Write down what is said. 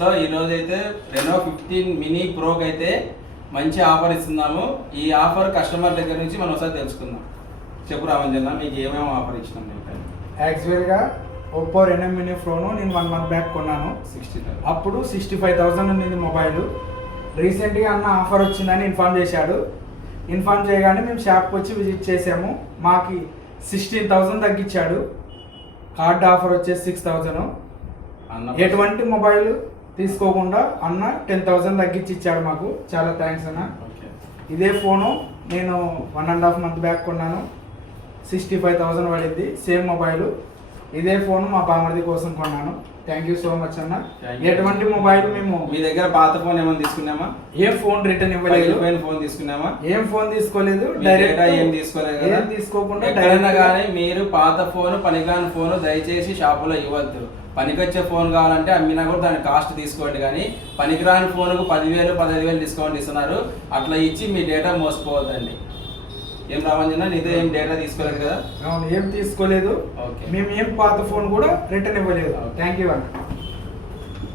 మొబైల్స్లో ఈరోజు అయితే Renault 15 mini ప్రోకి అయితే మంచి ఆఫర్ ఇస్తున్నాము. ఈ ఆఫర్ కస్టమర్ దగ్గర నుంచి మనం ఒకసారి తెలుసుకుందాం. చెప్పు రామంజన్న, మీకు ఏమేమి ఆఫర్ ఇచ్చినాం? యాక్చువల్గా ఒప్పో రెనో మినీ ప్రోను నేను 1 month బ్యాక్ కొన్నాను. 60,000 అప్పుడు 65,000 ఉన్నది మొబైల్. రీసెంట్గా అన్న ఆఫర్ వచ్చిందని ఇన్ఫార్మ్ చేశాడు. ఇన్ఫార్మ్ చేయగానే మేము షాప్కి వచ్చి విజిట్ చేసాము. మాకు 16,000 తగ్గించాడు. కార్డ్ ఆఫర్ వచ్చేసి 6,000. ఎటువంటి మొబైల్ తీసుకోకుండా అన్న 10,000 తగ్గించి ఇచ్చాడు మాకు. చాలా థ్యాంక్స్ అన్న. ఇదే ఫోను నేను 1.5 month బ్యాక్ కొన్నాను. 65,000 పడింది. Same mobile. ఇదే ఫోన్ మా బామర్ది కోసం కొన్నాను. థ్యాంక్ యూ సో మచ్ అన్న. ఎటువంటి మొబైల్ మేము మీ దగ్గర పాత ఫోన్ ఏమైనా తీసుకున్నామా? ఏం ఫోన్ రిటర్న్ ఇవ్వలేదు. ఫోన్ తీసుకున్నామా? ఏం ఫోన్ తీసుకోలేదు. డైరెక్ట్ ఏం తీసుకోలేదు కదా. ఏం తీసుకోకుండా ఎక్కడైనా కానీ మీరు పాత ఫోన్, పనికిరాని ఫోన్ దయచేసి షాపులో ఇవ్వద్దు. పనికొచ్చే ఫోన్ కావాలంటే అమ్మినా కూడా దాని కాస్ట్ తీసుకోండి. కానీ పనికిరాని ఫోన్కు 10,000, 15,000 డిస్కౌంట్ ఇస్తున్నారు. అట్లా ఇచ్చి మీ డేటా మోసపోవద్దండి. ఏం రామంజన్న, నీతో ఏం డేటా తీసుకోలేదు కదా? అవును, ఏం తీసుకోలేదు. మేము ఏం పాత ఫోన్ కూడా రిటర్న్ ఇవ్వలేదు. థ్యాంక్ యూ అన్న.